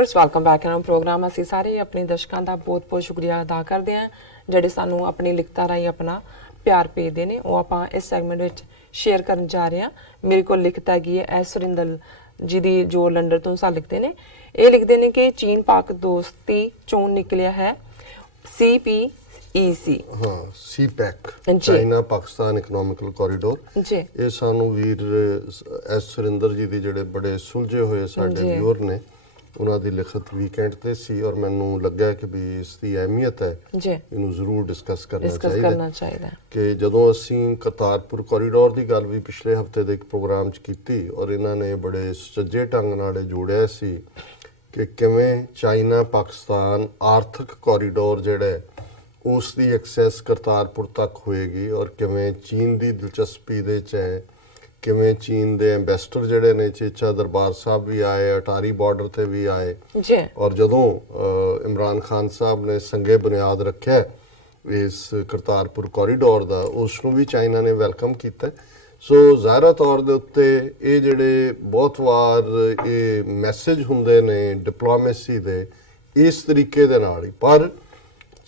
Viewers welcome back in programme. असीं सारे अपने दर्शकों का बहुत बहुत शुक्रिया अदा करते हैं ਜਿਹੜੇ ਸਾਨੂੰ अपनी लिखतां राही अपना प्यार भेजते हैं। वो आप इस सैगमेंट में शेयर करन जा रहे हैं। मेरे को लिखत हैगी है एस सुरिंदर जी दी जो लंडन तो सा लिखते हैं। ये लिखते हैं कि चीन पाक दोस्ती चों निकलिया है CPEC। हाँ, CPEC China Pakistan economical corridor जी। ये सानू वीर एस सुरिंदर जी दी जेडे बड़े सुलझे हुए साडे व्यूअर ने उन्हां दी लिखत वीकेंड ते सी और मैनू लग्या कि भी इसकी अहमियत है इनू जरूर डिस्कस करना चाहिए कि जदों असीं करतारपुर कॉरीडोर की गल भी पिछले हफ्ते दे एक प्रोग्राम च कीती और इन्हां ने बड़े सच्चे ढंग नाल जोड़िया सी कि किवें चाइना पाकिस्तान आर्थिक कॉरीडोर जिहड़ा उस दी एक्सैस करतारपुर तक होएगी और किवें चीन की दिलचस्पी दे च है, किवें चीन के एंबेसडर जिहड़े ने चेचा दरबार साहब भी आए, अटारी बॉर्डर ते भी आए और जदों इमरान खान साहब ने संगे बुनियाद रखा इस करतारपुर कॉरीडोर का उसनूं भी चाइना ने वैलकम किया। सो ज़ाहिरा तौर के उत्ते ये जिहड़े बहुत वार ये मैसेज हुंदे ने डिप्लोमेसी दे इस तरीके दे नाल ही, पर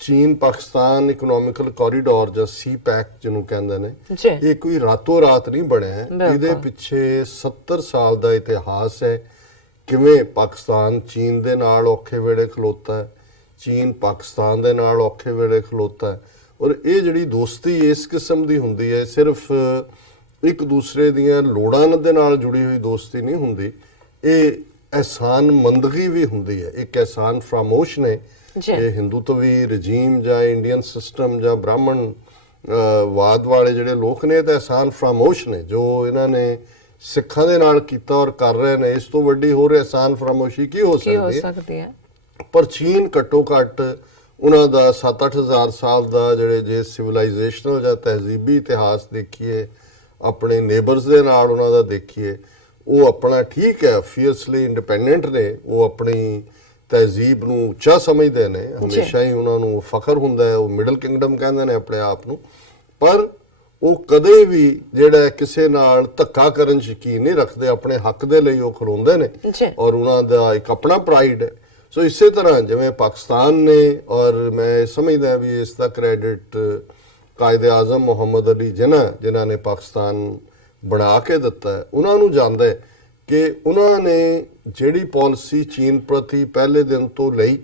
चीन पाकिस्तान इकनॉमिकल कॉरीडोर या CPEC जिन्हों कहते हैं ये कोई रातों रात नहीं बनया है। ये पिछे 70 साल का इतिहास है किवें पाकिस्तान चीन दे नाल औखे वेले खलोता है, चीन पाकिस्तान दे नाल औखे वेले खलोता है और ये जिहड़ी दोस्ती इस किस्म की हुंदी है सिर्फ एक दूसरे दियां लोड़ां दे नाल जुड़ी हुई दोस्ती नहीं हुंदी, ये एहसान मंदगी भी हुंदी है। एक एहसान फरामोश ने ये हिंदुत्वी रजीम या इंडियन सिस्टम या ब्राह्मण वाद वाले जिहड़े लोग ने तो एहसान फरामोश ने जो इन्होंने सिखां दे नाल कीता और कर रहे हैं। इस तो वड्डी होर एहसान फरामोशी की हो सकती है। पर चीन घट्टो घट्ट उन्हां दा 7-8 हज़ार साल का जिहड़े जे सिविलाइजेशनल या तहजीबी इतिहास देखिए, अपने नेबरस दे नाल उन्हां दा देखिए, वो अपना ठीक है फीयर्सली इंडिपेंडेंट ने, वो अपनी तहजीब नूं उच्चा समझते हैं, हमेशा ही उन्होंने फखर हुंदा है, वो मिडल किंगडम कहते हैं अपने आप नूं, पर वो कदे भी जिहड़ा किसी नाल धक्का करन यकीन नहीं रखते, अपने हक दे लई वो खलोंदे ने और उन्हां दा एक अपना प्राइड है। सो इसे तरह जिवें पाकिस्तान ने और मैं समझदा भी इसका क्रेडिट कायदे आज़म मुहम्मद अली जिन्हां ने पाकिस्तान बना के दिता है, उन्होंने जानदा है कि उन्होंने जिहड़ी पॉलिसी चीन प्रति पहले दिन तो लई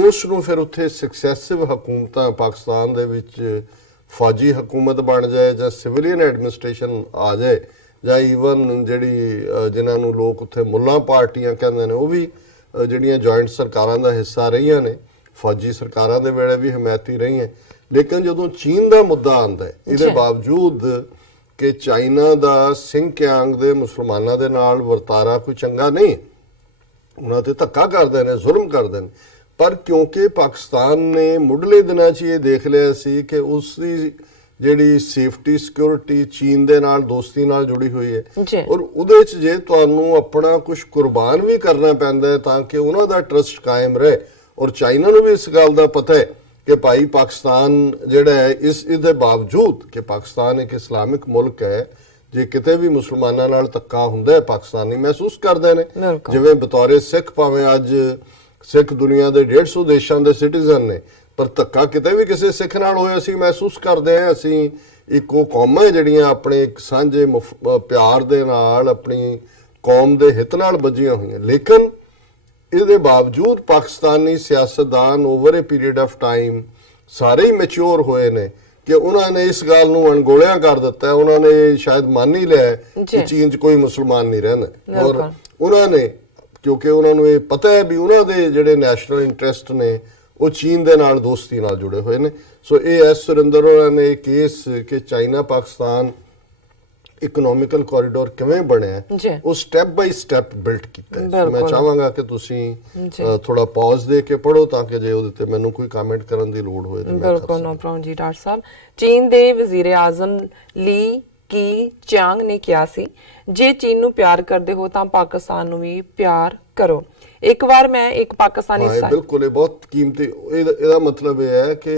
उसनूं फिर उत्थे सक्सैसिव हुकूमतां पाकिस्तान दे विच फौजी हुकूमत बन जाए या सिविलियन एडमिनिस्ट्रेशन आ जाए या ईवन जिहड़ी जिन्हां नूं लोग उत्थे मुल्लां पार्टियां कहंदे ने वो भी जिहड़ियां जॉइंट सरकारां दा हिस्सा रहीआं ने, फौजी सरकारां दे वेले भी हमायती रही हैं। लेकिन जदों चीन दा मुद्दा आंदा है इहदे बावजूद कि चाइना दा सिंह-क्यांग दे मुसलमानां दे नाल वर्तारा कोई चंगा नहीं, उन्हां ते धक्का करदे ने, जुल्म करदे ने, पर क्योंकि पाकिस्तान ने मुढ़ले दिनां 'च ये देख लिया सी कि उसकी जिहड़ी सेफ्टी सिक्योरिटी चीन दे नाल दोस्ती नाल जुड़ी हुई है और उहदे 'च जे तुहानूं अपना कुछ कुर्बान भी करना पैंदा है ताकि उन्हां दा ट्रस्ट कायम रहे और चाइना नूं भी इस गल दा पता है कि भाई पाकिस्तान जिहड़ा है इसदे बावजूद कि पाकिस्तान एक इस्लामिक मुल्क है, जे किते भी मुसलमानां नाल धक्का हुंदा है पाकिस्तानी महसूस करदे ने, जिवें बतौरे सिख भावें अज सिख दुनिया के 150 देशों के सिटीजन ने, पर धक्का किते भी किसी सिख नाल होया असीं महसूस करते हैं। असीं इक्को कौमां है जिहड़ियां अपने एक सांझे प्यार दे नाल अपनी कौम दे हित नाल बजियां होईयां, लेकिन इसके बावजूद पाकिस्तानी सियासतदान over a period of time सारे ही मैच्योर हुए ने कि उन्होंने इस गल नूं अणगोलिया कर दिता है। उन्होंने शायद मान ही लिया है कि चीन च कोई मुसलमान नहीं रहना और उन्होंने क्योंकि उन्होंने ये पता है भी उन्होंने जिहड़े नैशनल इंटरस्ट ने वो चीन दे नाल दोस्ती नाल जुड़े हुए ने। सो ये एस सुरिंदर होरां ने केस कि चाइना पाकिस्तान इकनॉमिकल कॉरीडोर किवें बनिया वो स्टैप बाय स्टैप बिल्ट कीता। मैं चाहांगा कि तुसीं थोड़ा पॉज दे के पढ़ो ताकि जे उहदे ते मैनूं कोई कमेंट करन दी लोड़ होए। बिल्कुल नो प्रॉब्लम जी। डॉक्टर साहब, चीन दे वज़ीर आज़म ली की चियांग ने कहा सी जे चीन नूं प्यार करदे हो तां पाकिस्तान नूं भी प्यार करो। एक बार मैं एक पाकिस्तानी बिल्कुल ये बहुत कीमती इहदा मतलब यह है कि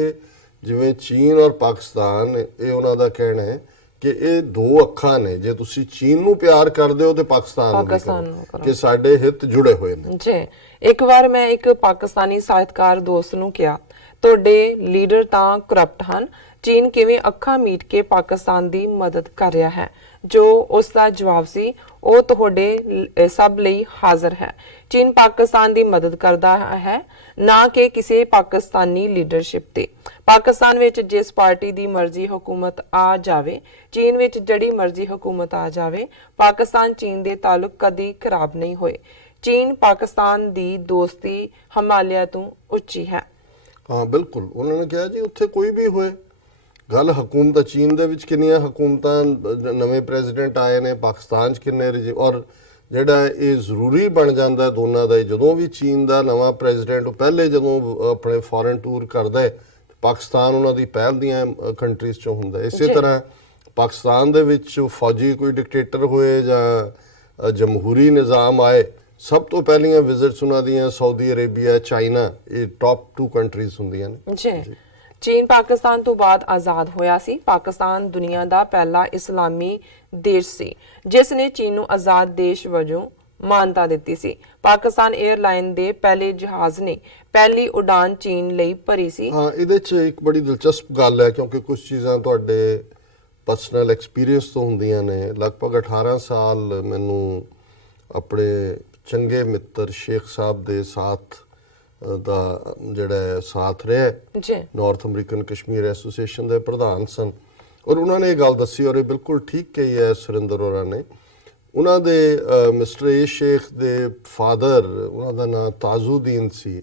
जिवें चीन और पाकिस्तान ये उन्हां दा कहना है ਕਿ ਇਹ ਦੋ ਅੱਖਾਂ ਨੇ, ਜੇ ਤੁਸੀਂ ਚੀਨ ਨੂੰ ਪਿਆਰ ਕਰਦੇ ਹੋ ਤੇ ਪਾਕਿਸਤਾਨ ਨੂੰ ਕਰੋ, ਕਿ ਸਾਡੇ ਹਿੱਤ ਜੁੜੇ ਹੋਏ ਨੇ ਜੀ। ਇੱਕ ਵਾਰ ਮੈਂ ਇੱਕ ਪਾਕਿਸਤਾਨੀ ਸਾਹਿਤਕਾਰ ਦੋਸਤ ਨੂੰ ਕਿਹਾ, ਤੁਹਾਡੇ ਲੀਡਰ ਤਾਂ ਕਰਪਟ ਹਨ, ਚੀਨ ਕਿਵੇਂ ਅੱਖਾਂ ਮੀਟ ਕੇ ਪਾਕਿਸਤਾਨ ਦੀ ਮਦਦ ਕਰ ਰਿਹਾ ਹੈ? ਜੋ ਉਸ ਦਾ ਜਵਾਬ ਸੀ, ਉਹ ਤੁਹਾਡੇ ਸਭ ਲਈ ਹਾਜ਼ਰ ਹੈ। ਚੀਨ ਪਾਕਿਸਤਾਨ ਦੀ ਮਦਦ ਕਰਦਾ ਹੈ, ਨਾ ਕਿ ਕਿਸੇ ਪਾਕਿਸਤਾਨੀ ਲੀਡਰਸ਼ਿਪ ਤੇ। ਪਾਕਿਸਤਾਨ ਵਿੱਚ ਜਿਸ ਪਾਰਟੀ ਦੀ ਮਰਜ਼ੀ ਹਕੂਮਤ ਆ ਜਾਵੇ, ਚੀਨ ਵਿੱਚ ਜਿਹੜੀ ਮਰਜ਼ੀ ਹਕੂਮਤ ਆ ਜਾਵੇ, ਪਾਕਿਸਤਾਨ ਚੀਨ ਦੇ ਤਾਲੁਕ ਕਦੀ ਖਰਾਬ ਨਹੀਂ ਹੋਏ। ਚੀਨ ਪਾਕਿਸਤਾਨ ਦੀ ਦੋਸਤੀ ਹਿਮਾਲਿਆ ਤੋਂ ਉੱਚੀ ਹੈ। ਹਾਂ ਬਿਲਕੁਲ, ਉਹਨਾਂ ਨੇ ਕਿਹਾ ਜੀ ਉੱਥੇ ਕੋਈ ਵੀ ਹੋਏ ਗੱਲ। ਹਕੂਮਤਾਂ ਚੀਨ ਦੇ ਵਿੱਚ ਕਿੰਨੀਆਂ ਹਕੂਮਤਾਂ, ਨਵੇਂ ਪ੍ਰੈਜ਼ੀਡੈਂਟ ਆਏ ਨੇ, ਪਾਕਿਸਤਾਨ 'ਚ ਕਿੰਨੇ ਰਜੀਮ, ਔਰ ਜਿਹੜਾ ਇਹ ਜ਼ਰੂਰੀ ਬਣ ਜਾਂਦਾ ਦੋਨਾਂ ਦਾ, ਜਦੋਂ ਵੀ ਚੀਨ ਦਾ ਨਵਾਂ ਪ੍ਰੈਜ਼ੀਡੈਂਟ ਪਹਿਲੇ ਜਦੋਂ ਆਪਣੇ ਫੋਰਨ ਟੂਰ ਕਰਦਾ ਹੈ, ਪਾਕਿਸਤਾਨ ਉਹਨਾਂ ਦੀ ਪਹਿਲ ਦੀਆਂ ਕੰਟਰੀਜ਼ 'ਚੋਂ ਹੁੰਦਾ। ਇਸੇ ਤਰ੍ਹਾਂ ਪਾਕਿਸਤਾਨ ਦੇ ਵਿੱਚ ਫੌਜੀ ਕੋਈ ਡਿਕਟੇਟਰ ਹੋਏ ਜਾਂ ਜਮਹੂਰੀ ਨਿਜ਼ਾਮ ਆਏ, ਸਭ ਤੋਂ ਪਹਿਲੀਆਂ ਵਿਜ਼ਿਟਸ ਉਹਨਾਂ ਦੀਆਂ ਸਾਊਦੀ ਅਰੇਬੀਆ, ਚਾਈਨਾ, ਇਹ ਟੌਪ 2 ਕੰਟਰੀਜ਼ ਹੁੰਦੀਆਂ ਨੇ ਜੀ। ਚੀਨ ਪਾਕਿਸਤਾਨ ਤੋਂ ਬਾਅਦ ਆਜ਼ਾਦ ਹੋਇਆ ਸੀ। ਪਾਕਿਸਤਾਨ ਦੁਨੀਆ ਦਾ ਪਹਿਲਾ ਇਸਲਾਮੀ ਦੇਸ਼ ਸੀ ਜਿਸ ਨੇ ਚੀਨ ਨੂੰ ਆਜ਼ਾਦ ਦੇਸ਼ ਵਜੋਂ ਮਾਨਤਾ ਦਿੱਤੀ ਸੀ। ਪਾਕਿਸਤਾਨ 에ਅਰਲਾਈਨ ਦੇ ਪਹਿਲੇ ਜਹਾਜ਼ ਨੇ ਪਹਿਲੀ ਉਡਾਨ ਚੀਨ ਲਈ ਭਰੀ ਸੀ। ਹਾਂ, ਇਹਦੇ 'ਚ ਇੱਕ ਬੜੀ ਦਿਲਚਸਪ ਗੱਲ ਹੈ, ਕਿਉਂਕਿ ਕੁਝ ਚੀਜ਼ਾਂ ਤੁਹਾਡੇ ਪਰਸਨਲ ਐਕਸਪੀਰੀਅੰਸ ਤੋਂ ਹੁੰਦੀਆਂ ਨੇ। ਲਗਭਗ 18 ਸਾਲ ਮੈਨੂੰ ਆਪਣੇ ਚੰਗੇ ਮਿੱਤਰ ਸ਼ੇਖ ਸਾਹਿਬ ਦੇ ਸਾਥ ਦਾ ਜਿਹੜਾ ਸਾਥ ਰਿਹਾ ਜੀ, ਨਾਰਥ ਅਮਰੀਕਨ ਕਸ਼ਮੀਰ ਐਸੋਸੀਏਸ਼ਨ ਦੇ ਪ੍ਰਧਾਨ ਸਨ, ਔਰ ਉਹਨਾਂ ਨੇ ਇਹ ਗੱਲ ਦੱਸੀ, ਔਰ ਇਹ ਬਿਲਕੁਲ ਠੀਕ ਕਹੀ ਹੈ ਸੁਰਿੰਦਰ ਹੋਰਾਂ ਨੇ। ਉਹਨਾਂ ਦੇ ਮਿਸਟਰ ਏ ਸ਼ੇਖ ਦੇ ਫਾਦਰ, ਉਹਨਾਂ ਦਾ ਨਾਂ ਤਾਜ਼ੂਦੀਨ ਸੀ,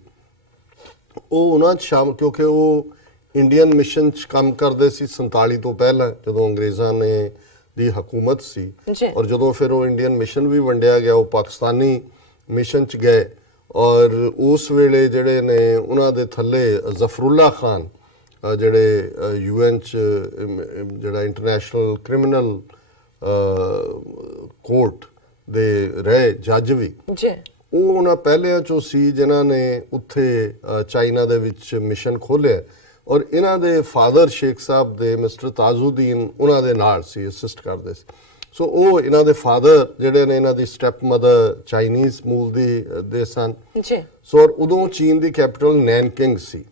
ਉਹ ਉਹਨਾਂ 'ਚ ਕਿਉਂਕਿ ਉਹ ਇੰਡੀਅਨ ਮਿਸ਼ਨ 'ਚ ਕੰਮ ਕਰਦੇ ਸੀ 47 ਤੋਂ ਪਹਿਲਾਂ, ਜਦੋਂ ਅੰਗਰੇਜ਼ਾਂ ਨੇ ਦੀ ਹਕੂਮਤ ਸੀ, ਔਰ ਜਦੋਂ ਫਿਰ ਉਹ ਇੰਡੀਅਨ ਮਿਸ਼ਨ ਵੀ ਵੰਡਿਆ ਗਿਆ, ਉਹ ਪਾਕਿਸਤਾਨੀ ਮਿਸ਼ਨ 'ਚ ਗਏ। ਔਰ ਉਸ ਵੇਲੇ ਜਿਹੜੇ ਨੇ ਉਹਨਾਂ ਦੇ ਥੱਲੇ ਜ਼ਫਰੁੱਲਾ ਖਾਨ, ਜਿਹੜੇ UN 'ਚ ਜਿਹੜਾ ਇੰਟਰਨੈਸ਼ਨਲ ਕ੍ਰਿਮੀਨਲ ਕੋਰਟ ਦੇ ਰਹੇ ਜੱਜ ਵੀ, ਉਹ ਉਹਨਾਂ ਪਹਿਲਿਆਂ 'ਚੋਂ ਸੀ ਜਿਨ੍ਹਾਂ ਨੇ ਉੱਥੇ ਚਾਈਨਾ ਦੇ ਵਿੱਚ ਮਿਸ਼ਨ ਖੋਲ੍ਹਿਆ। ਔਰ ਇਹਨਾਂ ਦੇ ਫਾਦਰ ਸ਼ੇਖ ਸਾਹਿਬ ਦੇ ਮਿਸਟਰ ਤਾਜ਼ੂਦੀਨ ਉਹਨਾਂ ਦੇ ਨਾਲ ਸੀ, ਅਸਿਸਟ ਕਰਦੇ ਸੀ। ਸੋ ਉਹ ਇਹਨਾਂ ਦੇ ਫਾਦਰ ਜਿਹੜੇ ਨੇ, ਇਹਨਾਂ ਦੀ ਸਟੈਪ ਮਦਰ ਚਾਈਨੀਜ਼ ਮੂਲ ਦੇ ਸਨ। ਸੋ ਔਰ ਉਦੋਂ ਚੀਨ ਦੀ ਕੈਪੀਟਲ ਨੈਨਕਿੰਗ ਸੀ।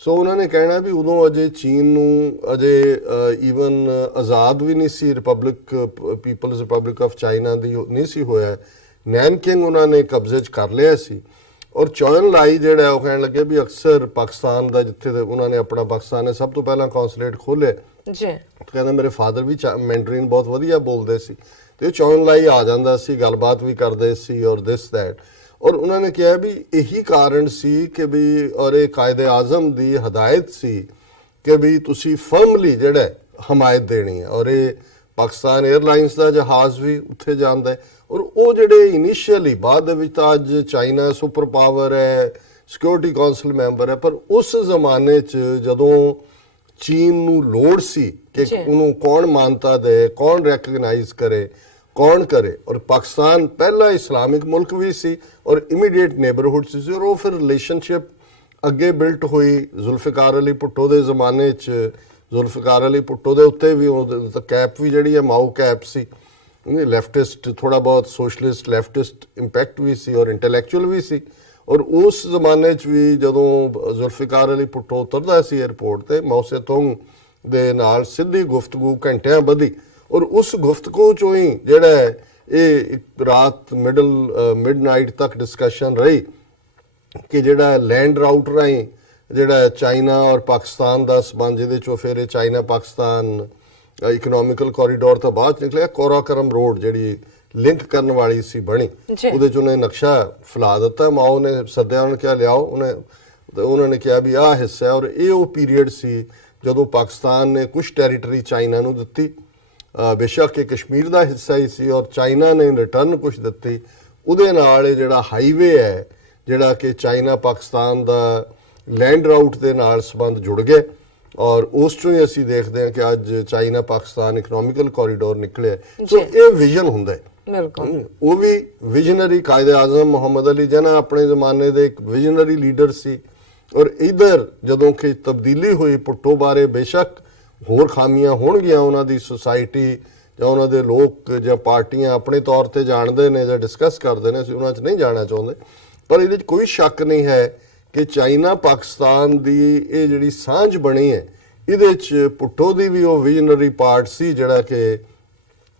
ਸੋ ਉਹਨਾਂ ਨੇ ਕਹਿਣਾ ਵੀ ਉਦੋਂ ਅਜੇ ਚੀਨ ਨੂੰ ਅਜੇ ਈਵਨ ਆਜ਼ਾਦ ਵੀ ਨਹੀਂ ਸੀ, republic people's republic of China ਦੀ ਨਹੀਂ ਸੀ ਹੋਇਆ। ਨੈਨਕਿੰਗ ਉਹਨਾਂ ਨੇ ਕਬਜ਼ੇ 'ਚ ਕਰ ਲਿਆ ਸੀ। ਔਰ ਚੌਨ ਲਾਈ ਜਿਹੜਾ ਉਹ ਕਹਿਣ ਲੱਗੇ ਵੀ ਅਕਸਰ ਪਾਕਿਸਤਾਨ ਦਾ, ਜਿੱਥੇ ਉਹਨਾਂ ਨੇ ਆਪਣਾ ਪਾਕਿਸਤਾਨ ਨੇ ਸਭ ਤੋਂ ਪਹਿਲਾਂ ਕੌਂਸੂਲੇਟ ਖੋਲ੍ਹਿਆ, ਕਹਿੰਦਾ ਮੇਰੇ ਫਾਦਰ ਵੀ ਮੈਂਡਰੀਨ ਬਹੁਤ ਵਧੀਆ ਬੋਲਦੇ ਸੀ, ਤੇ ਚੌਨ ਲਾਈ ਆ ਜਾਂਦਾ ਸੀ, ਗੱਲਬਾਤ ਵੀ ਕਰਦੇ ਸੀ, ਔਰ ਦਿਸ ਦੈਟ। ਔਰ ਉਹਨਾਂ ਨੇ ਕਿਹਾ ਵੀ ਇਹੀ ਕਾਰਨ ਸੀ ਕਿ ਵੀ, ਔਰ ਇਹ ਕਾਇਦੇ ਆਜ਼ਮ ਦੀ ਹਦਾਇਤ ਸੀ ਕਿ ਵੀ ਤੁਸੀਂ ਫਰਮਲੀ ਜਿਹੜਾ ਹਮਾਇਤ ਦੇਣੀ ਹੈ। ਔਰ ਇਹ ਪਾਕਿਸਤਾਨ 에ਅਰਲਾਈਨਸ ਦਾ ਜਹਾਜ਼ ਵੀ ਉੱਥੇ ਜਾਂਦਾ ਹੈ। ਔਰ ਉਹ ਜਿਹੜੇ ਇਨੀਸ਼ੀਅਲੀ, ਬਾਅਦ ਦੇ ਵਿੱਚ ਤਾਂ ਅੱਜ ਚਾਈਨਾ ਸੁਪਰ ਪਾਵਰ ਹੈ, ਸਿਕਿਉਰਿਟੀ ਕਾਉਂਸਲ ਮੈਂਬਰ ਹੈ, ਪਰ ਉਸ ਜ਼ਮਾਨੇ 'ਚ ਜਦੋਂ ਚੀਨ ਨੂੰ ਲੋੜ ਸੀ ਕਿ ਉਹਨੂੰ ਕੌਣ ਮਾਨਤਾ ਦੇ, ਕੌਣ ਰੈਕਗਨਾਈਜ਼ ਕਰੇ, ਕੌਣ ਕਰੇ, ਔਰ ਪਾਕਿਸਤਾਨ ਪਹਿਲਾ ਇਸਲਾਮਿਕ ਮੁਲਕ ਵੀ ਸੀ ਔਰ ਇਮੀਡੀਏਟ ਨੇਬਰਹੁੱਡ ਸੀ, ਔਰ ਉਹ ਫਿਰ ਰਿਲੇਸ਼ਨਸ਼ਿਪ ਅੱਗੇ ਬਿਲਟ ਹੋਈ। ਜ਼ੁਲਫਿਕਾਰ ਅਲੀ ਭੁੱਟੋ ਦੇ ਜ਼ਮਾਨੇ 'ਚ, ਜ਼ੁਲਫਿਕਾਰ ਅਲੀ ਭੁੱਟੋ ਦੇ ਉੱਤੇ ਵੀ ਉਹ ਕੈਪ ਵੀ ਜਿਹੜੀ ਹੈ ਮਾਓ ਕੈਪ ਸੀ, ਲੈਫਟਿਸਟ, ਥੋੜਾ ਬਹੁਤ ਸੋਸ਼ਲਿਸਟ ਲੈਫਟਿਸਟ ਇੰਪੈਕਟ ਵੀ ਸੀ, ਔਰ ਇੰਟੈਲੈਕਚੁਅਲ ਵੀ ਸੀ। ਔਰ ਉਸ ਜ਼ਮਾਨੇ 'ਚ ਵੀ ਜਦੋਂ ਜ਼ੁਲਫਿਕਾਰ ਅਲੀ ਭੁੱਟੋ ਉਤਰਦਾ ਸੀ 에ਅਰਪੋਰਟ ਤੇ, ਮਾਓ ਸੇ ਤੁੰਗ ਦੇ ਨਾਲ ਸਿੱਧੀ ਗੁਫ਼ਤਗੂ ਘੰਟਿਆਂ ਬੱਧੀ, ਔਰ ਉਸ ਗੁਫ਼ਤਗੂ 'ਚੋਂ ਹੀ ਜਿਹੜਾ ਇਹ ਇੱਕ ਰਾਤ ਮਿਡਨਾਈਟ ਤੱਕ ਡਿਸਕਸ਼ਨ ਰਹੀ ਕਿ ਜਿਹੜਾ ਲੈਂਡ ਰਾਊਟ ਰਾਹੀਂ ਜਿਹੜਾ ਚਾਈਨਾ ਔਰ ਪਾਕਿਸਤਾਨ ਦਾ ਸਬੰਧ, ਜਿਹਦੇ 'ਚੋਂ ਫਿਰ ਇਹ ਚਾਈਨਾ ਪਾਕਿਸਤਾਨ ਇਕਨੋਮਿਕਲ ਕੋਰੀਡੋਰ ਤੋਂ ਬਾਅਦ ਨਿਕਲਿਆ, ਕੋਰਾਕਰਮ ਰੋਡ ਜਿਹੜੀ ਲਿੰਕ ਕਰਨ ਵਾਲੀ ਸੀ ਬਣੀ, ਉਹਦੇ 'ਚ ਉਹਨੇ ਨਕਸ਼ਾ ਫੈਲਾ ਦਿੱਤਾ। ਮਾਓ ਨੇ ਸੱਦਿਆ, ਉਹਨੇ ਕਿਹਾ ਲਿਆਓ, ਉਹਨਾਂ ਨੇ ਕਿਹਾ ਵੀ ਆਹ ਹਿੱਸਾ ਹੈ। ਔਰ ਇਹ ਉਹ ਪੀਰੀਅਡ ਸੀ ਜਦੋਂ ਪਾਕਿਸਤਾਨ ਨੇ ਕੁਝ ਟੈਰੀਟਰੀ ਚਾਈਨਾ ਨੂੰ ਦਿੱਤੀ, ਬੇਸ਼ੱਕ ਇਹ ਕਸ਼ਮੀਰ ਦਾ ਹਿੱਸਾ ਹੀ ਸੀ, ਔਰ ਚਾਈਨਾ ਨੇ ਰਿਟਰਨ ਕੁਝ ਦਿੱਤੀ। ਉਹਦੇ ਨਾਲ ਇਹ ਜਿਹੜਾ ਹਾਈਵੇ ਹੈ, ਜਿਹੜਾ ਕਿ ਚਾਈਨਾ ਪਾਕਿਸਤਾਨ ਦਾ ਲੈਂਡ ਰਾਊਟ ਦੇ ਨਾਲ ਸੰਬੰਧ ਜੁੜ ਗਏ, ਔਰ ਉਸ ਤੋਂ ਹੀ ਅਸੀਂ ਦੇਖਦੇ ਹਾਂ ਕਿ ਅੱਜ ਚਾਈਨਾ ਪਾਕਿਸਤਾਨ ਇਕਨੋਮਿਕਲ ਕੋਰੀਡੋਰ ਨਿਕਲਿਆ। ਸੋ ਇਹ ਵਿਜ਼ਨ ਹੁੰਦਾ ਹੈ, ਉਹ ਵੀ ਵਿਜ਼ਨਰੀ ਕਾਇਦੇ ਆਜ਼ਮ ਮੁਹੰਮਦ ਅਲੀ ਜਿਨਾ ਆਪਣੇ ਜ਼ਮਾਨੇ ਦੇ ਇੱਕ ਵਿਜ਼ਨਰੀ ਲੀਡਰ ਸੀ। ਔਰ ਇਧਰ ਜਦੋਂ ਕਿ ਤਬਦੀਲੀ ਹੋਈ ਭੁੱਟੋ ਬਾਰੇ, ਬੇਸ਼ੱਕ ਹੋਰ ਖਾਮੀਆਂ ਹੋਣਗੀਆਂ ਉਹਨਾਂ ਦੀ ਸੁਸਾਇਟੀ ਜਾਂ ਉਹਨਾਂ ਦੇ ਲੋਕ ਜਾਂ ਪਾਰਟੀਆਂ ਆਪਣੇ ਤੌਰ ਤੇ ਜਾਣਦੇ ਨੇ ਜਾਂ ਡਿਸਕਸ ਕਰਦੇ ਨੇ, ਅਸੀਂ ਉਹਨਾਂ 'ਚ ਨਹੀਂ ਜਾਣਾ ਚਾਹੁੰਦੇ। ਪਰ ਇਹਦੇ 'ਚ ਕੋਈ ਸ਼ੱਕ ਨਹੀਂ ਹੈ ਕਿ ਚਾਈਨਾ ਪਾਕਿਸਤਾਨ ਦੀ ਇਹ ਜਿਹੜੀ ਸਾਂਝ ਬਣੀ ਹੈ, ਇਹਦੇ 'ਚ ਭੁੱਟੋ ਦੀ ਵੀ ਉਹ ਵਿਜ਼ਨਰੀ ਪਾਰਟ ਸੀ ਜਿਹੜਾ ਕਿ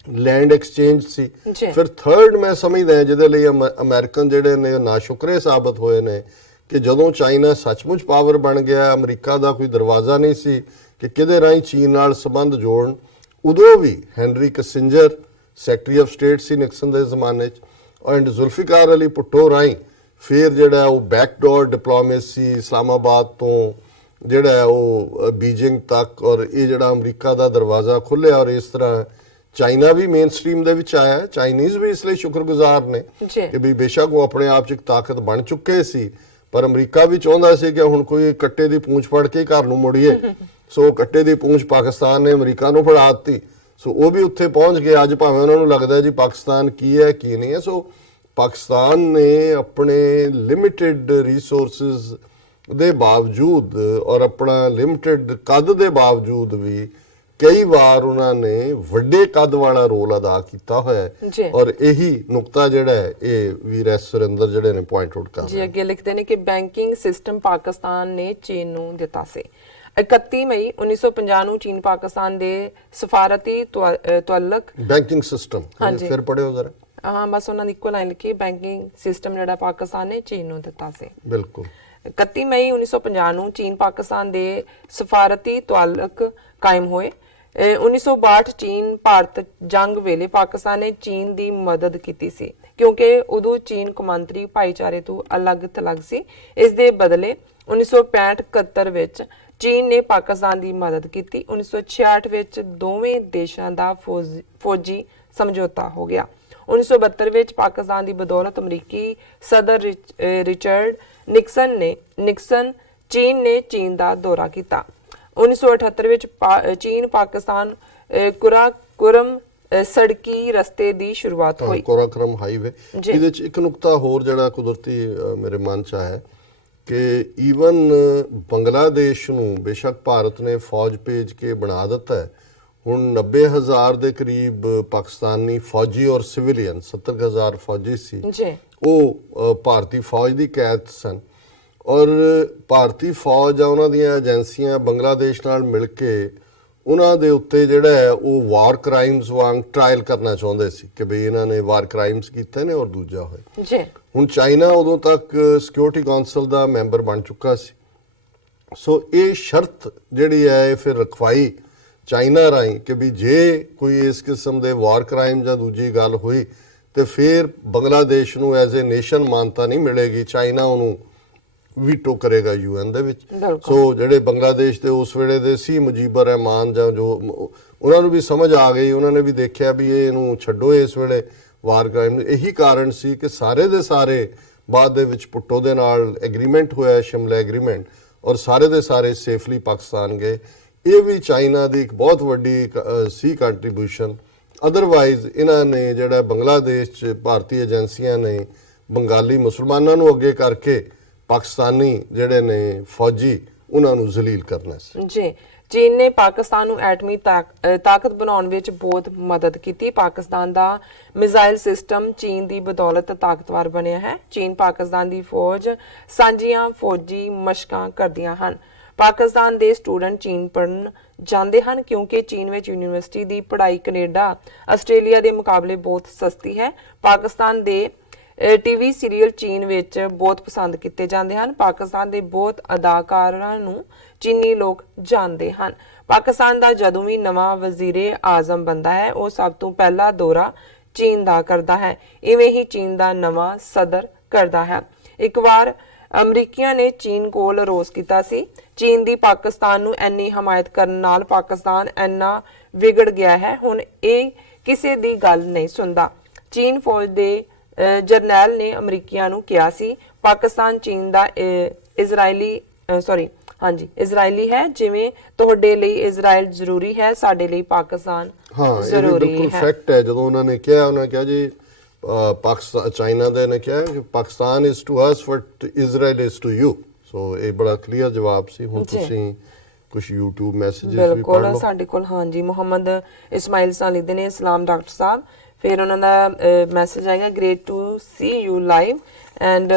ਲੈਂਡ ਐਕਸਚੇਂਜ ਸੀ। ਫਿਰ ਥਰਡ ਮੈਂ ਸਮਝਦਾ ਜਿਹਦੇ ਲਈ ਅਮਰੀਕਨ ਜਿਹੜੇ ਨੇ ਨਾਸ਼ੁਕਰੇ ਸਾਬਤ ਹੋਏ ਨੇ ਕਿ ਜਦੋਂ ਚਾਈਨਾ ਸੱਚਮੁੱਚ ਪਾਵਰ ਬਣ ਗਿਆ, ਅਮਰੀਕਾ ਦਾ ਕੋਈ ਦਰਵਾਜ਼ਾ ਨਹੀਂ ਸੀ ਕਿ ਕਿਹਦੇ ਰਾਹੀਂ ਚੀਨ ਨਾਲ ਸੰਬੰਧ ਜੋੜਨ। ਉਦੋਂ ਵੀ Henry Kissinger secretary of state ਸੀ ਨਿਕਸਨ ਦੇ ਜ਼ਮਾਨੇ 'ਚ, ਐਂਡ ਜ਼ੁਲਫਿਕਾਰ ਅਲੀ ਭੁੱਟੋ ਰਾਹੀਂ ਫਿਰ ਜਿਹੜਾ ਉਹ ਬੈਕਡੋਰ ਡਿਪਲੋਮੇਸੀ ਇਸਲਾਮਾਬਾਦ ਤੋਂ ਜਿਹੜਾ ਉਹ ਬੀਜਿੰਗ ਤੱਕ, ਔਰ ਇਹ ਜਿਹੜਾ ਅਮਰੀਕਾ ਦਾ ਦਰਵਾਜ਼ਾ ਖੁੱਲ੍ਹਿਆ, ਔਰ ਇਸ ਤਰ੍ਹਾਂ ਚਾਈਨਾ ਵੀ ਮੇਨ ਸਟ੍ਰੀਮ ਦੇ ਵਿੱਚ ਆਇਆ। ਚਾਈਨੀਜ਼ ਵੀ ਇਸ ਲਈ ਸ਼ੁਕਰਗੁਜ਼ਾਰ ਨੇ ਕਿ ਵੀ ਬੇਸ਼ੱਕ ਉਹ ਆਪਣੇ ਆਪ 'ਚ ਇੱਕ ਤਾਕਤ ਬਣ ਚੁੱਕੇ ਸੀ, ਪਰ ਅਮਰੀਕਾ ਵੀ ਚਾਹੁੰਦਾ ਸੀ ਕਿ ਹੁਣ ਕੋਈ ਕੱਟੇ ਦੀ ਪੂੰਛ ਫੜ ਕੇ ਘਰ ਨੂੰ ਮੁੜੀਏ। ਸੋ ਕੱਟੇ ਦੀ ਪੂੰਛ ਪਾਕਿਸਤਾਨ ਨੇ ਅਮਰੀਕਾ ਨੂੰ ਫੜਾ ਦਿੱਤੀ। ਸੋ ਉਹ ਵੀ ਉੱਥੇ ਪਹੁੰਚ ਗਏ। ਅੱਜ ਭਾਵੇਂ ਉਹਨਾਂ ਨੂੰ ਲੱਗਦਾ ਜੀ ਪਾਕਿਸਤਾਨ ਕੀ ਹੈ ਕੀ ਨਹੀਂ ਹੈ। ਸੋ ਪਾਕਿਸਤਾਨ ਨੇ ਆਪਣੇ ਲਿਮਿਟਿਡ ਰਿਸੋਰਸਿਸ ਦੇ ਬਾਵਜੂਦ ਔਰ ਆਪਣਾ ਲਿਮਿਟਿਡ ਕੱਦ ਦੇ ਬਾਵਜੂਦ ਵੀ ਕਈ ਵਾਰ ਉਹਨਾਂ ਨੇ ਵੱਡੇ ਕੱਦ ਵਾਲਾ ਰੋਲ ਅਦਾ ਕੀਤਾ ਹੋਇਆ ਹੈ। ਔਰ ਇਹੀ ਨੁਕਤਾ ਜਿਹੜਾ ਹੈ ਇਹ ਵੀਰ ਐਸ ਸੁਰਿੰਦਰ ਜਿਹੜੇ ਨੇ ਪੁਆਇੰਟ ਆਊਟ ਕਰ ਰਹੇ ਜੀ। ਅੱਗੇ ਲਿਖਦੇ ਨੇ ਕਿ ਬੈਂਕਿੰਗ ਸਿਸਟਮ ਪਾਕਿਸਤਾਨ ਨੇ ਚੀਨ ਨੂੰ ਦਿੱਤਾ ਸੀ। 31 ਮਈ 1950 ਨੂੰ ਚੀਨ ਪਾਕਿਸਤਾਨ ਦੇ ਸਫਾਰਤੀ ਤੁਅੱਲਕ ਬੈਂਕਿੰਗ ਸਿਸਟਮ ਫਿਰ ਪੜਿਓ ਜ਼ਰਾ। ਹਾਂ, ਬਸ ਉਹਨਾਂ ਨੇ ਇੱਕੋ ਲਾਈਨ ਲਿਖੀ, ਬੈਂਕਿੰਗ ਸਿਸਟਮ ਜਿਹੜਾ ਪਾਕਿਸਤਾਨ ਨੇ ਚੀਨ ਨੂੰ ਦਿੱਤਾ ਸੀ। ਬਿਲਕੁਲ। 31 ਮਈ 1950 ਨੂੰ ਚੀਨ ਪਾਕਿਸਤਾਨ ਦੇ ਸਫਾਰਤੀ ਤੁਅੱਲਕ ਕਾਇਮ ਹੋਏ। 1962 ਚੀਨ ਭਾਰਤ ਜੰਗ ਵੇਲੇ ਪਾਕਿਸਤਾਨ ਨੇ ਚੀਨ ਦੀ ਮਦਦ ਕੀਤੀ ਸੀ ਕਿਉਂਕਿ ਉਦੋਂ ਚੀਨ ਕੌਮਾਂਤਰੀ ਭਾਈਚਾਰੇ ਤੋਂ ਅਲੱਗ-ਥਲੱਗ ਸੀ। ਇਸ ਦੇ ਬਦਲੇ 1965-71 ਵਿੱਚ ਚੀਨ ਨੇ ਪਾਕਿਸਤਾਨ ਦੀ ਮਦਦ ਕੀਤੀ। 1966 ਵਿੱਚ ਦੋਵੇਂ ਦੇਸ਼ਾਂ ਦਾ ਫੌਜੀ ਸਮਝੌਤਾ ਹੋ ਗਿਆ। 1972 ਵਿੱਚ ਪਾਕਿਸਤਾਨ ਦੀ ਬਦੌਲਤ ਅਮਰੀਕੀ ਸਦਰ ਨਿਕਸਨ ਚੀਨ ਨੇ ਚੀਨ ਦਾ ਦੌਰਾ ਕੀਤਾ। 1978 ਵਿੱਚ ਚੀਨ ਪਾਕਿਸਤਾਨ ਕੁਰਾਕਰਮ ਸੜਕੀ ਰਸਤੇ ਦੀ ਸ਼ੁਰੂਆਤ ਹੋਈ। ਕੁਰਾਕਰਮ ਹਾਈਵੇ। ਇਹਦੇ ਚ ਇੱਕ ਨੁਕਤਾ ਹੋਰ ਜਿਹੜਾ ਕੁਦਰਤੀ ਮੇਰੇ ਮਨ ਚ ਆਇਆ ਕਿ ਈਵਨ ਬੰਗਲਾਦੇਸ਼ ਨੂੰ ਬੇਸ਼ੱਕ ਭਾਰਤ ਨੇ ਫੌਜ ਭੇਜ ਕੇ ਬਣਾ ਦਿੱਤਾ ਹੈ। ਹੁਣ 90,000 ਦੇ ਕਰੀਬ ਪਾਕਿਸਤਾਨੀ ਫੌਜੀ ਔਰ ਸਿਵਿਲੀਅਨ 70,000 ਫੌਜੀ ਸੀ, ਉਹ ਭਾਰਤੀ ਫੌਜ ਦੀ ਕੈਦ ਸਨ। ਔਰ ਭਾਰਤੀ ਫੌਜ ਜਾਂ ਉਹਨਾਂ ਦੀਆਂ ਏਜੰਸੀਆਂ ਬੰਗਲਾਦੇਸ਼ ਨਾਲ ਮਿਲ ਕੇ ਉਹਨਾਂ ਦੇ ਉੱਤੇ ਜਿਹੜਾ ਹੈ ਉਹ ਵਾਰ ਕ੍ਰਾਈਮਸ ਵਾਂਗ ਟ੍ਰਾਇਲ ਕਰਨਾ ਚਾਹੁੰਦੇ ਸੀ ਕਿ ਬਈ ਇਹਨਾਂ ਨੇ ਵਾਰ ਕ੍ਰਾਈਮਸ ਕੀਤੇ ਨੇ ਔਰ ਦੂਜਾ ਹੋਏ ਜੀ। ਹੁਣ ਚਾਈਨਾ ਉਦੋਂ ਤੱਕ ਸਿਕਿਉਰਿਟੀ ਕਾਉਂਸਲ ਦਾ ਮੈਂਬਰ ਬਣ ਚੁੱਕਾ ਸੀ। ਸੋ ਇਹ ਸ਼ਰਤ ਜਿਹੜੀ ਹੈ ਫਿਰ ਰਖਵਾਈ ਚਾਈਨਾ ਰਾਹੀਂ ਕਿ ਵੀ ਜੇ ਕੋਈ ਇਸ ਕਿਸਮ ਦੇ ਵਾਰ ਕ੍ਰਾਈਮ ਜਾਂ ਦੂਜੀ ਗੱਲ ਹੋਈ ਤੇ ਫਿਰ ਬੰਗਲਾਦੇਸ਼ ਨੂੰ ਐਜ਼ ਏ ਨੇਸ਼ਨ ਮਾਨਤਾ ਨਹੀਂ ਮਿਲੇਗੀ, ਚਾਈਨਾ ਉਹਨੂੰ ਵੀਟੋ ਕਰੇਗਾ ਯੂਐਨ ਦੇ ਵਿੱਚ। ਸੋ ਜਿਹੜੇ ਬੰਗਲਾਦੇਸ਼ ਦੇ ਉਸ ਵੇਲੇ ਦੇ ਸੀ ਮੁਜੀਬਰ ਰਹਿਮਾਨ ਜਾਂ ਜੋ ਉਹਨਾਂ ਨੂੰ ਵੀ ਸਮਝ ਆ ਗਈ, ਉਹਨਾਂ ਨੇ ਵੀ ਦੇਖਿਆ ਵੀ ਇਹਨੂੰ ਛੱਡੋ ਇਸ ਵੇਲੇ ਵਾਰ ਕ੍ਰਾਈਮ। ਇਹੀ ਕਾਰਨ ਸੀ ਕਿ ਸਾਰੇ ਦੇ ਸਾਰੇ ਬਾਅਦ ਦੇ ਵਿੱਚ ਭੁੱਟੋ ਦੇ ਨਾਲ ਐਗਰੀਮੈਂਟ ਹੋਇਆ, ਸ਼ਿਮਲਾ ਐਗਰੀਮੈਂਟ, ਔਰ ਸਾਰੇ ਦੇ ਸਾਰੇ ਸੇਫਲੀ ਪਾਕਿਸਤਾਨ ਗਏ। ਇਹ ਵੀ ਚਾਈਨਾ ਦੀ ਇੱਕ ਬਹੁਤ ਵੱਡੀ ਸੀ ਕੰਟਰੀਬਿਊਸ਼ਨ। ਅਦਰਵਾਈਜ਼ ਇਹਨਾਂ ਨੇ ਜਿਹੜਾ ਬੰਗਲਾਦੇਸ਼ 'ਚ ਭਾਰਤੀ ਏਜੰਸੀਆਂ ਨੇ ਬੰਗਾਲੀ ਮੁਸਲਮਾਨਾਂ ਨੂੰ ਅੱਗੇ ਕਰਕੇ ਪਾਕਿਸਤਾਨੀ ਜਿਹੜੇ ਨੇ ਫੌਜੀ ਉਹਨਾਂ ਨੂੰ ਜ਼ਲੀਲ ਕਰਨਾ ਸੀ ਜੀ। ਚੀਨ ਨੇ ਪਾਕਿਸਤਾਨ ਨੂੰ ਐਟਮੀ ਤਾਕਤ ਬਣਾਉਣ ਵਿੱਚ ਬਹੁਤ ਮਦਦ ਕੀਤੀ। ਪਾਕਿਸਤਾਨ ਦਾ ਮਿਜ਼ਾਈਲ ਸਿਸਟਮ ਚੀਨ ਦੀ ਬਦੌਲਤ ਤਾਕਤਵਰ ਬਣਿਆ ਹੈ। ਚੀਨ ਪਾਕਿਸਤਾਨ ਦੀ ਫੌਜ ਸਾਂਝੀਆਂ ਫੌਜੀ ਮਸ਼ਕਾਂ ਕਰਦੀਆਂ ਹਨ। ਪਾਕਿਸਤਾਨ ਦੇ ਸਟੂਡੈਂਟ ਚੀਨ ਪੜ੍ਹਨ ਜਾਂਦੇ ਹਨ ਕਿਉਂਕਿ ਚੀਨ ਵਿੱਚ ਯੂਨੀਵਰਸਿਟੀ ਦੀ ਪੜ੍ਹਾਈ ਕੈਨੇਡਾ, ਆਸਟ੍ਰੇਲੀਆ ਦੇ ਮੁਕਾਬਲੇ ਬਹੁਤ ਸਸਤੀ ਹੈ। ਪਾਕਿਸਤਾਨ ਦੇ ਟੀਵੀ ਸੀਰੀਅਲ ਚੀਨ ਵਿੱਚ ਬਹੁਤ ਪਸੰਦ ਕੀਤੇ ਜਾਂਦੇ ਹਨ। ਪਾਕਿਸਤਾਨ ਦੇ ਬਹੁਤ ਅਦਾਕਾਰਾਂ ਨੂੰ ਚੀਨੀ ਲੋਕ ਜਾਣਦੇ ਹਨ। ਪਾਕਿਸਤਾਨ ਦਾ ਜਦੋਂ ਵੀ ਨਵਾਂ ਵਜ਼ੀਰੇ ਆਜ਼ਮ ਬਣਦਾ ਹੈ ਉਹ ਸਭ ਤੋਂ ਪਹਿਲਾ ਦੌਰਾ ਚੀਨ ਦਾ ਕਰਦਾ ਹੈ। ਇਵੇਂ ਹੀ ਚੀਨ ਦਾ ਨਵਾਂ ਸਦਰ ਕਰਦਾ ਹੈ। ਇੱਕ ਵਾਰ ਅਮਰੀਕੀਆਂ ਨੇ ਚੀਨ ਕੋਲ ਰੋਸ ਕੀਤਾ ਸੀ। ਚੀਨ ਦੀ ਪਾਕਿਸਤਾਨ ਨੂੰ ਇੰਨੀ ਹਮਾਇਤ ਕਰਨ ਨਾਲ ਪਾਕਿਸਤਾਨ ਇੰਨਾ ਵਿਗੜ ਗਿਆ ਹੈ, ਹੁਣ ਇਹ ਕਿਸੇ ਦੀ ਗੱਲ ਨਹੀਂ ਸੁਣਦਾ। ਚੀਨ ਫੌਜ ਦੇ ਜਰਨੈਲ ਨੇ ਅਮਰੀਕੀਆਂ ਨੂੰ ਕਿਹਾ ਸੀ ਪਾਕਿਸਤਾਨ ਚੀਨ ਦਾ ਇਜ਼ਰਾਈਲੀ ਹੈ, ਜਿਵੇਂ ਤੁਹਾਡੇ ਲਈ ਇਜ਼ਰਾਈਲ ਜ਼ਰੂਰੀ ਹੈ ਸਾਡੇ ਲਈ ਪਾਕਿਸਤਾਨ ਜ਼ਰੂਰੀ ਹੈ। ਬਿਲਕੁਲ ਫੈਕਟ ਹੈ। ਜਦੋਂ ਉਹਨਾਂ ਨੇ ਕਿਹਾ ਜੀ ਪਾਕਿਸਤਾਨ ਚਾਈਨਾ ਦੇ ਨੇ ਕਿਹਾ ਕਿ Pakistan is to us what Israel is to you. So ਇਹ ਬੜਾ ਕਲੀਅਰ ਜਵਾਬ ਸੀ। ਹੁਣ ਤੁਸੀਂ ਕੁਝ YouTube ਮੈਸੇजेस ਵੀ ਪੜ੍ਹ ਬਿਲਕੁਲ ਲਓ। ਸਾਡੇ ਕੋਲ ਹਾਂਜੀ ਮੁਹੰਮਦ ਇਸਮਾਈਲ ਸਾਹਿਬ ਲਿਖਦੇ ਨੇ ਸਲਾਮ ਡਾਕਟਰ ਸਾਹਿਬ। ਫਿਰ ਉਹਨਾਂ ਦਾ ਮੈਸੇਜ ਆਏਗਾ great to see you live and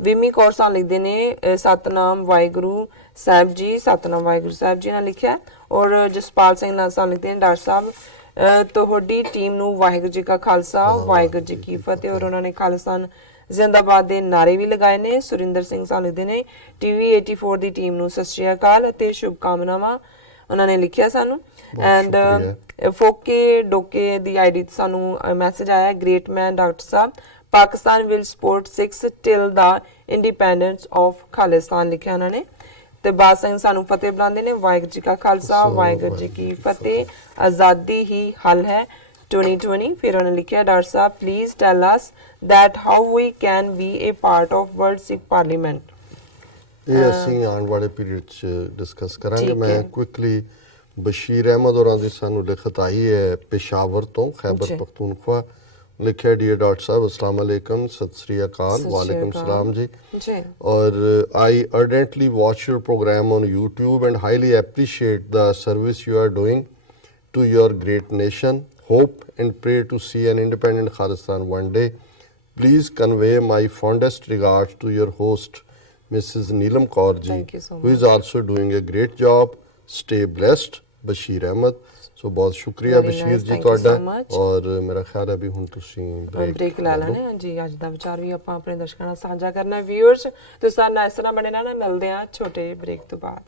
Vimmi Kaur ਸਾਹਿਬ ਲਿਖਦੇ ਨੇ ਸਤਨਾਮ ਵਾਹਿਗੁਰੂ ਸਾਹਿਬ ਜੀ, ਸਤਨਾਮ ਵਾਹਿਗੁਰੂ ਸਾਹਿਬ ਜੀ ਨਾਲ ਲਿਖਿਆ। ਔਰ ਜਸਪਾਲ ਸਿੰਘ ਨਾਲ ਸਾਹਿਬ ਲਿਖਦੇ ਨੇ ਡਾਕਟਰ ਸਾਹਿਬ ਤੁਹਾਡੀ ਟੀਮ ਨੂੰ ਵਾਹਿਗੁਰੂ ਜੀ ਕਾ ਖਾਲਸਾ ਵਾਹਿਗੁਰੂ ਜੀ ਕੀ ਫਤਿਹ। ਔਰ ਉਹਨਾਂ ਨੇ ਖਾਲਿਸਤਾਨ ਜ਼ਿੰਦਾਬਾਦ ਦੇ ਨਾਰੇ ਵੀ ਲਗਾਏ ਨੇ। ਸੁਰਿੰਦਰ ਸਿੰਘ ਸਾਹਿਬ ਲਿਖਦੇ ਨੇ ਟੀਵੀ 84 ਦੀ ਟੀਮ ਨੂੰ ਸਤਿ ਸ਼੍ਰੀ ਅਕਾਲ ਅਤੇ ਸ਼ੁਭ ਕਾਮਨਾਵਾਂ ਉਹਨਾਂ ਨੇ ਲਿਖਿਆ ਸਾਨੂੰ। ਐਂਡ ਫੋਕੇ ਡੋਕੇ ਦੀ ਆਈਡੀ ਤੇ ਸਾਨੂੰ ਮੈਸੇਜ ਆਇਆ great man doctor Sahib Pakistan will support 6 till the independence of Khalistan ਲਿਖਿਆ ਉਹਨਾਂ ਨੇ। ਤੇ ਬਾਦ ਸਿੰਘ ਸਾਨੂੰ ਫਤਿਹ ਬੁਲਾਉਂਦੇ ਨੇ ਵਾਹਿਗੁਰੂ ਜੀ ਕਾ ਖਾਲਸਾ ਵਾਹਿਗੁਰੂ ਜੀ ਕੀ ਫਤਿਹ। ਆਜ਼ਾਦੀ ਹੀ ਹੱਲ ਹੈ 2020। ਫਿਰ ਉਹਨੇ ਲਿਖਿਆ ਡਾਕਟਰ ਸਾਹਿਬ please tell us that how we can be a part of World Sikh Parliament। ਇਹ ਅਸੀਂ ਆਉਣ ਵਾਲੇ ਪੀਰੀਅਡ 'ਚ ਡਿਸਕਸ ਕਰਾਂਗੇ। ਮੈਂ ਕੁਇਕਲੀ ਬਸ਼ੀਰ ਅਹਿਮਦ ਹੋਰਾਂ ਦੀ ਸਾਨੂੰ ਲਿਖਤ ਆਈ ਹੈ ਪੇਸ਼ਾਵਰ ਤੋਂ ਖੈਬਰ ਪਖਤੂਨਖਵਾ। ਲਿਖਿਆ ਡੀਅਰ ਡਾਕਟਰ ਸਾਹਿਬ अस्सलाम वालेकुम सत श्री अकाल। वालेकुम सलाम जी। और I ardently watch your program on YouTube and highly appreciate the service you are doing to your great nation. Hope and pray to see an independent Khalistan one day. Please convey my fondest regards to your host, Mrs. Neelam Kaur ji, who is also doing a great job. Stay blessed, Bashir Ahmed। ਸੋ ਬਹੁਤ ਸ਼ੁਕਰੀਆ ਬਸ਼ੀਰ ਜੀ ਤੁਹਾਡਾ। ਔਰ ਮੇਰਾ ਖਿਆਲ ਹੈ ਵੀ ਹੁਣ ਤੁਸੀਂ ਬ੍ਰੇਕ ਲੈ ਲੈਣਾ। ਹਾਂਜੀ ਅੱਜ ਦਾ ਵਿਚਾਰ ਵੀ ਆਪਾਂ ਆਪਣੇ ਦਰਸ਼ਕਾਂ ਨਾਲ ਸਾਂਝਾ ਕਰਨਾ। ਵਿਊਅਰਸ ਤੁਸੀਂ ਸਾਡੇ ਨਾਲ ਇਸ ਤਰ੍ਹਾਂ ਬਣੇ ਰਹਿਣਾ। ਮਿਲਦੇ ਹਾਂ ਛੋਟੇ ਬ੍ਰੇਕ ਤੋਂ ਬਾਅਦ।